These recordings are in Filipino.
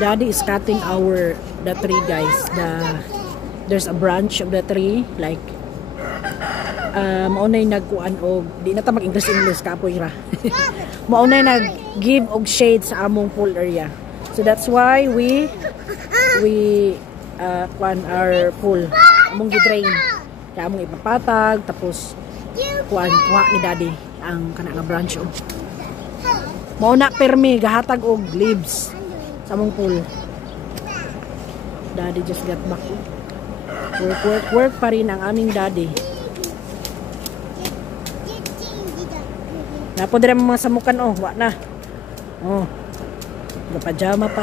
Daddy is cutting the tree, guys. There's a branch of the tree, like maunay nagkuan og di na ta mag-English kapoy ra. Maunay nag-give og shade sa among pool area. So that's why we kuan our pool. Among gi-drain. Kaya among ipapatag tapos kuan ni Daddy ang kana nga branch og mauna permi gahatag og leaves sa among pool. Daddy just got back. Work pa rin ang aming Daddy. Napo dire mga samukan oh, wa na. Oh. Pajama pa.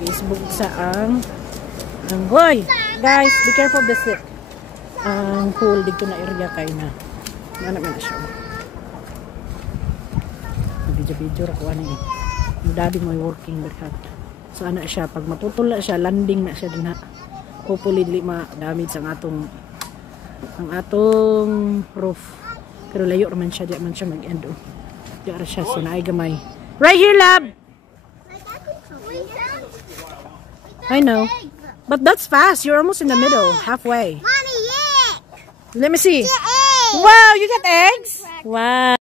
Isbog sa ang hoy guys, be careful of the stick. Ang pool dito na area kay na naman na siya. Video ra ko ani. Yung Daddy mo working berkat. So ana siya pag maputol na siya, landing na siya dinha. Hopefully dili ma-damage ang atong roof. Pero layo man siya, di man siya mag-end oh. Di ara siya so naay gamay. Right here, lab. I know. But that's fast. You're almost in the middle. Halfway. Mommy, yeah. Let me see. Wow, you got eggs? Wow.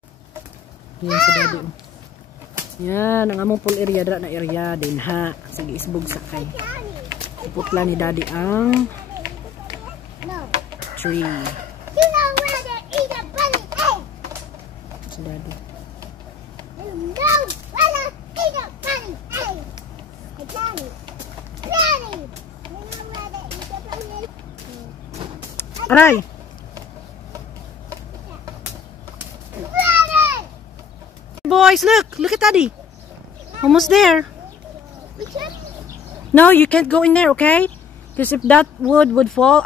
Yan si Daddy. Yan, ang among pool area. Dara na area din ha. Sige, isbog sa kay. Iputla ni Daddy ang tree. You know where to eat a bunny egg. Si Daddy. You know where to eat a bunny egg. Hey, Daddy. Daddy. You know where to eat a bunny egg. Aray! Boys, look at Daddy. Almost there. No, you can't go in there, okay? Because if that wood would fall,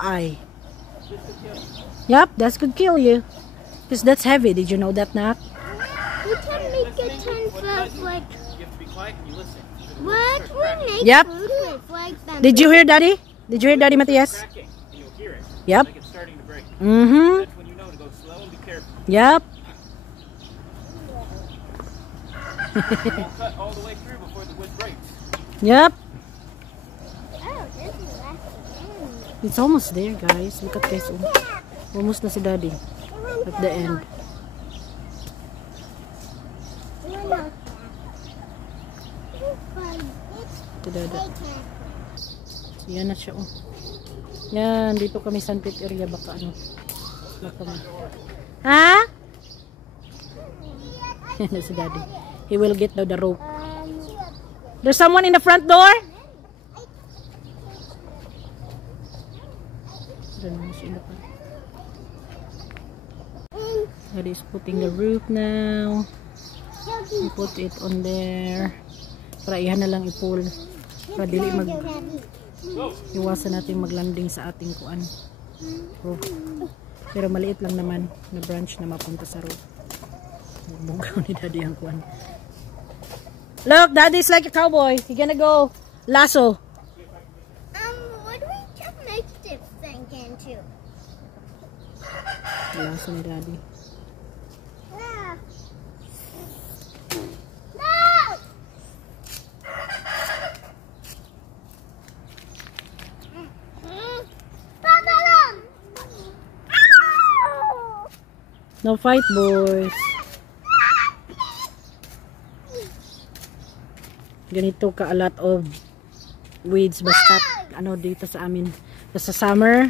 yep, that could kill you. Because that's heavy. Did you know that, Nat? We can make it 10 foot like. You have to be quiet and you listen. What? We make Yep. food with like them. Did you hear Daddy? Did you hear Daddy, Matias? Cracking, and you'll hear it. Yep. Like it's starting to break. Mm-hmm. That's when you know to go slow and be careful. Yep. Don't cut all the way through before the wood breaks. Yep. Oh, this is last. It's almost there, guys. Look at this. Almost na si Daddy. At the end. Ito Daddy. Yan na siya. Oh. Yan. Dito kami sandpit area. Baka ano. Baka ha? Yan na si Daddy. He will get the rope. There's someone in the front door? Daddy is putting the roof now. He put it on there. Para iyan na lang i-pull. Para dili iwasan natin maglanding sa ating kuan roof. Pero maliit lang naman na branch na mapunta sa roof. Bugaw ni Daddy ang kuan. Look, Daddy's like a cowboy. He's gonna go lasso. What do we just make this thing into? Lasso ni Daddy. Yeah. No fight, boys. Ganito ka a lot of weeds basta ano dito sa amin. Sa summer,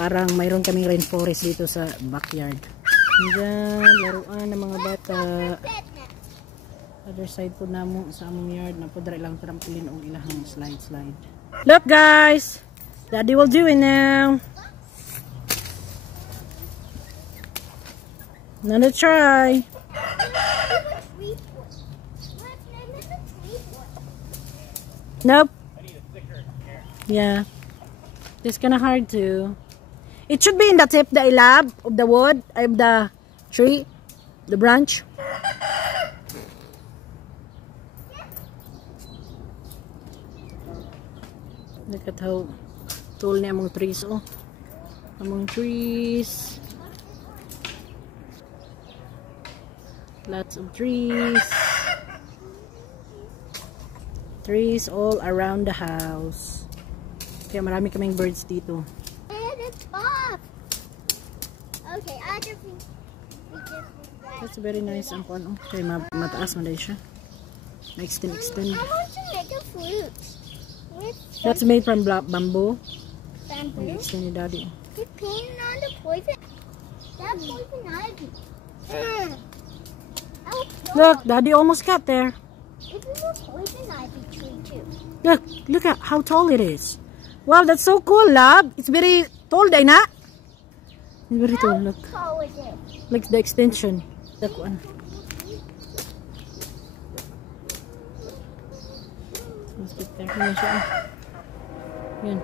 parang mayroon kaming rainforest dito sa backyard. Diyan, laruan ng mga bata. Other side po namo sa among yard na po dira lang trampoline o ilahang slide. Look guys, Daddy will do it now. Another try. Nope. Yeah. It's kind of hard to. It should be in the tip, the lab of the wood, of the tree, the branch. Look at how tall niya among trees, oh. Among trees. Lots of trees. Trees all around the house. Kaya marami kaming birds dito. And it's off. Okay, I just think That's very nice ang kuan, oh. Kaya mataas man dahil siya. Extend. I want to make a fruit. That's made from bamboo. Bamboo. Extend ni daddy. You're painting on the poison. That poison ivy. Look, daddy almost got there. It's a poison ivy tree too. Look at how tall it is. Wow, that's so cool, love. It's very tall, Dina. It's very tall, look. How tall is it? Like the extension. That one. Let's get there. Yan siya. Yan.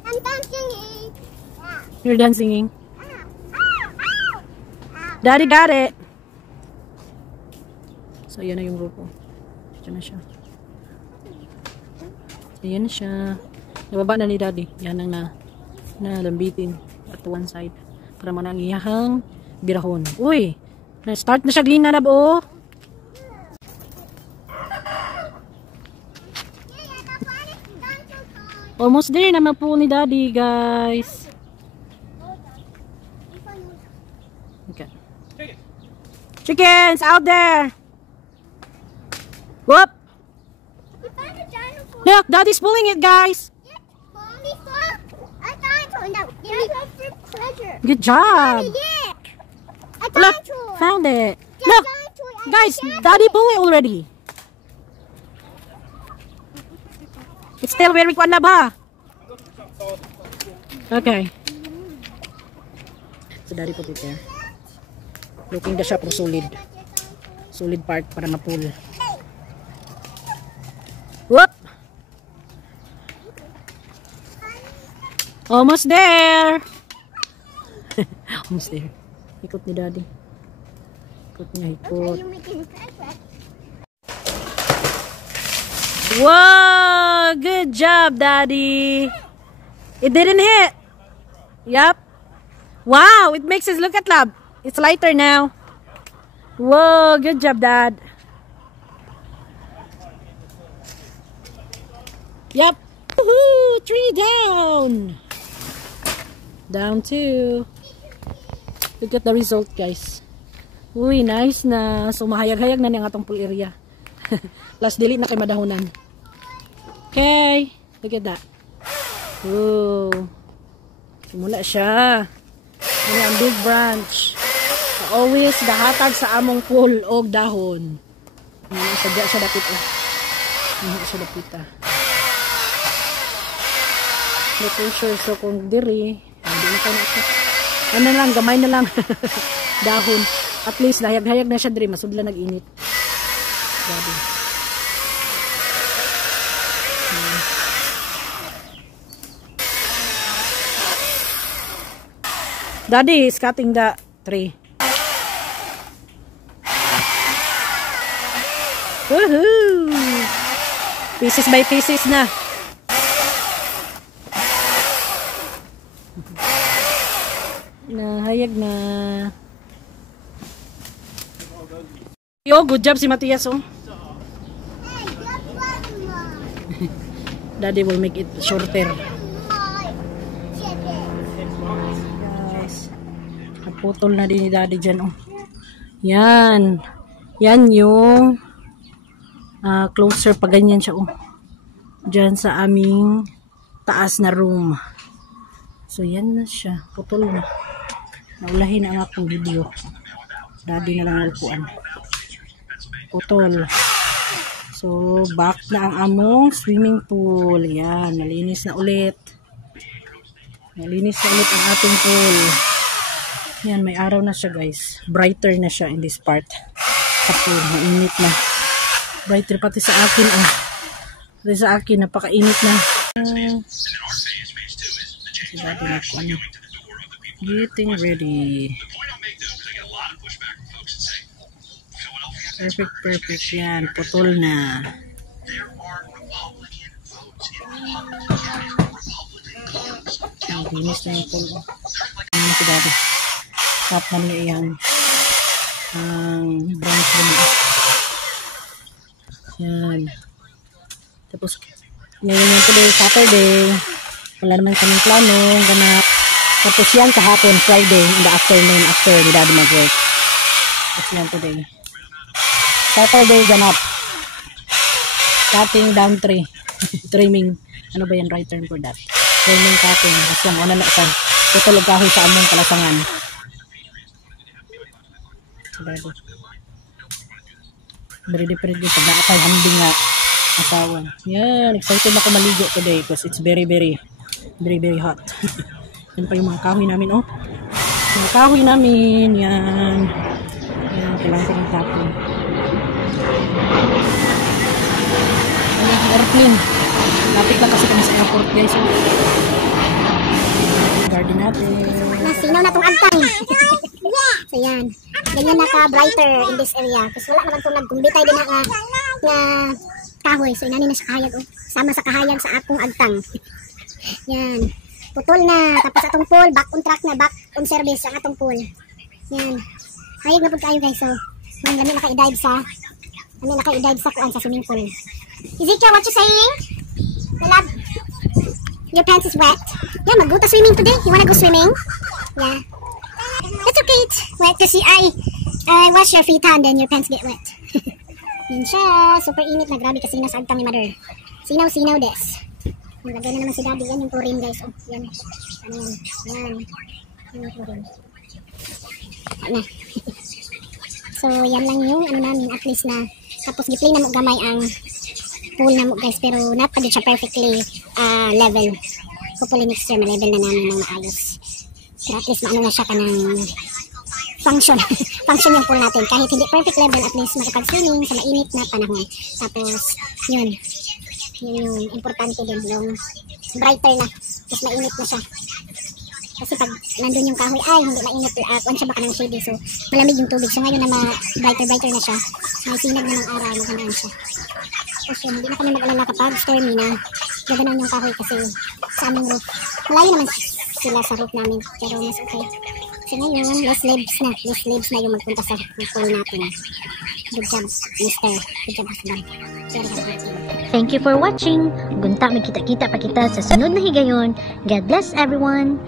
I'm dancing. You're done singing. Daddy got it. So, yan na yung grupo. Diyan na siya. Ayan na siya. Nababa na ni daddy. Yan ang nalambitin at one side. Para man ang iyahang birahon. Uy! Na-start na siya glina na buo. Almost there na po ni daddy, guys. Okay. Chickens out there. Whoop! Look, daddy's pulling it, guys. Good job. Look, found it. Look, guys, daddy pulled it already. It's still very kuan na ba? Okay. So daddy put it there. Looking na siya for solid. Solid part para ma-pull. Whoop! Almost there! Almost there. Ikot ni daddy. Ikot niya, ikot. Whoa! Good job, daddy! It didn't hit! Yup. Wow! It makes us look at lab. It's lighter now. Whoa! Good job, dad. Yup. Woohoo! 3 down! Down 2. Look at the result, guys. Uy, nice na. So, mahayag-hayag na niyang atong pool area. Plus, dili na kay madahunan. Okay. Look at that. Ooh. Simula siya. Ano ang big branch. Always dahatag sa among pool o dahon. Sadya siya dapit. Hindi siya dapit. Making sure so kung diri, hindi na ka na ito. Ano na lang, gamay na lang. Dahon. At least, nahayag-hayag na siya diri. Masudla nag-init. Grabe. Daddy is cutting the tree. Woohoo! Pieces by pieces na. Nahayag na. Yo, good job si Matias, oh. Daddy will make it shorter. Naputol na din ni daddy dyan, oh. Yan. Yan yung closer pa ganyan siya, oh. Dyan sa aming taas na room. So, yan na siya. Putol na. Naulahin ang akong video. Daddy na lang upuan. Putol. So, back na ang among swimming pool. Yan. Malinis na ulit. Malinis na ulit ang ating pool. Yan, may araw na siya, guys. Brighter na siya in this part. Sa pool, mainit na. Brighter pati sa akin, oh. Kasi sa akin, napakainit na. Sabi na ko ano. Getting ready. Perfect. Yan. Putol na. Ang linis na yung pulo. Ano si Daddy? Tap na niya yung ang branch na. Yan. Tapos, ngayon yung today, Saturday. Wala naman kaming plano. Ganap. Tapos yan kahapon, Friday, in the afternoon, after ni Daddy mag-work. Tapos yan today. Saturday, ganap. Cutting down tree. Trimming. Ano ba yan, right term for that? Trimming, cutting. Tapos yan, wala na sa tutulog kahoy sa among kalasangan. So, Daddy. Pretty. Pag-aakay, hambing nga. Asawa. Yan, excited ako maligo today because it's very hot. Yan pa yung mga kahoy namin, oh. Mga kahoy namin, yan. Yan, kailangan ko ng tapon. Ayan, airplane. Lapit lang kasi kami sa airport, guys. Garden natin. Nasinaw na itong agtang. So yan. Ganyan naka-brighter in this area. Kasi wala naman itong nagkumbitay din na kahoy. So inani na sa kahayag. Oh. Sama sa kahayag sa akong agtang. Yan. Putol na. Tapos atong pool. Back on track na. Back on service ang atong pool. Yan. Hayag na po kayo guys. So kami naka-dive sa kuan sa swimming pool. Ezekiel, what you saying? My love? Your pants is wet. Yeah, mag-go to swimming today. You wanna go swimming? Yeah. It's okay. It's wet kasi I wash your feet and then your pants get wet. Yan siya. Super init na. Grabe kasi nasa agtang ni mother. Sinaw des. Nalagay na naman si Daddy. Yan yung chlorine guys. Oh, yan. Ano yan? Yan. Yan yung chlorine. Ano. So, yan lang yung ano namin. At least na. Tapos giplay na mo gamay ang pool na mo guys. Pero not pa din siya perfectly level. Hopefully next year ma-level na namin ng maayos. Pero at least maano na siya ka ng function. Function yung pool natin. Kahit hindi perfect level, at least makapag-swimming sa mainit na panahon. Tapos, yun yung importante din. Yung brighter na. Tapos mainit na siya. Kasi pag nandun yung kahoy, ay hindi mainit. Kuwan siya baka ng shady. So, malamig yung tubig. So, ngayon na brighter na siya. May sinag na ng araw. Magandaan siya. Tapos yun, hindi na kami mag-alala kapag stormy na gaganon yung kahoy kasi sa aming roof. Malayo naman sila sa roof namin. Pero mas okay. So ngayon, less leaves na yung magpunta sa pool natin. Good job, mister. Good job, husband. Thank you for watching. Gunta, magkita-kita pa kita sa sunod na higayon. God bless everyone.